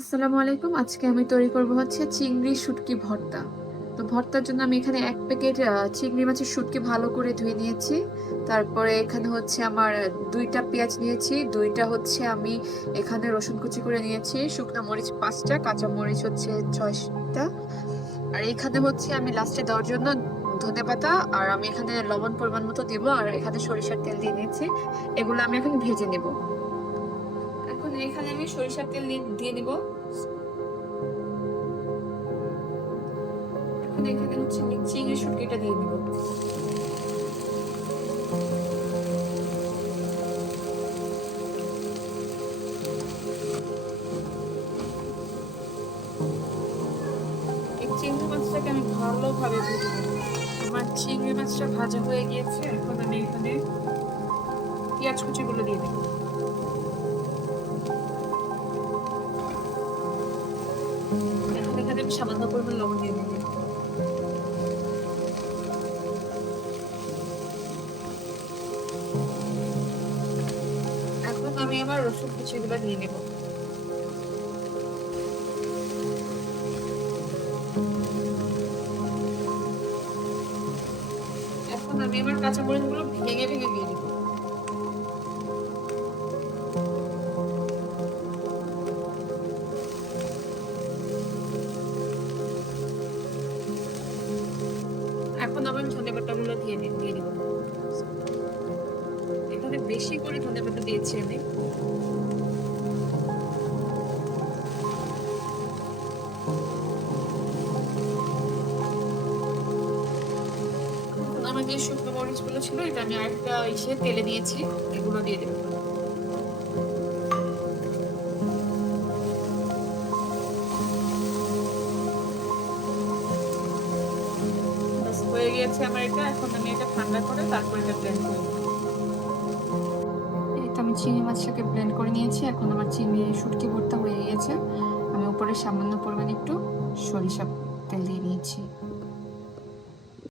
আসসালামু আলাইকুম। আজকে আমি তৈরি করব হচ্ছে চিংড়ি শুটকি ভর্তা। তো ভর্তার জন্য আমি এখানে ১ প্যাকেট চিংড়ি মাছের শুটকি ভালো করে ধুয়ে নিয়েছি। তারপরে এখানে হচ্ছে আমার ২ টা পেঁয়াজ নিয়েছি। ২ টা হচ্ছে আমি এখানে রসুন কুচি করে নিয়েছি। শুকনা মরিচ ৫ টা, কাঁচা মরিচ হচ্ছে ৬ টা। আর এখানে হচ্ছে আমি লাস্টে দেওয়ার জন্য ধনেপাতা আর আমি এখানে লবণ পরিমাণ মতো দিব। আর এখানে সরিষার তেল দিয়ে নিয়েছি। এগুলো আমি এখন ভেজে নেব। এখন এখানে আমি সরিষার তেল দিয়ে নিব। এখন এখানে হচ্ছে আমি চিংড়ি শুটকিটা দিয়ে দিব। এই চিংড়ি মাছটাকে আমি ভালোভাবে ভেজে নেব। আমার চিংড়ি মাছটা ভাজা হয়ে গিয়েছে। এখন আমি এখানে পেঁয়াজ কুচিগুলো দিয়ে দেব। এখন এখানে আমি সামান্য পরিমাণ লবণ দিয়ে দেব। এখন আমি আমার রসুন কুচিগুলো দিয়ে নেব। এখন আমি আমার কাঁচা মরিচগুলো ভেঙে ভেঙে দিয়ে দেব। এখন আমার ধনেপাতাগুলো দিয়ে দেব। এখানে বেশি করে ধনেপাতা দিয়েছি আমি। আমার যে শুকনো মরিচগুলো ছিল এটা আমি আরেকটা তেলে দিয়েছি। এগুলো দিয়ে দেবো। ব্যাস হয়ে গিয়েছে আমার এটা। এখন আমি এটা ঠান্ডা করে তারপর এটা ব্লেন্ড করে নেব। এই তো আমি চিংড়ি মাছটাকে ব্লেন্ড করে নিয়েছি। এখন আমার চিংড়ি শুটকি ভর্তা হয়ে গিয়েছে। আমি উপরে সামান্য পরিমাণে একটু সরিষা তেল দিয়ে নিয়েছি।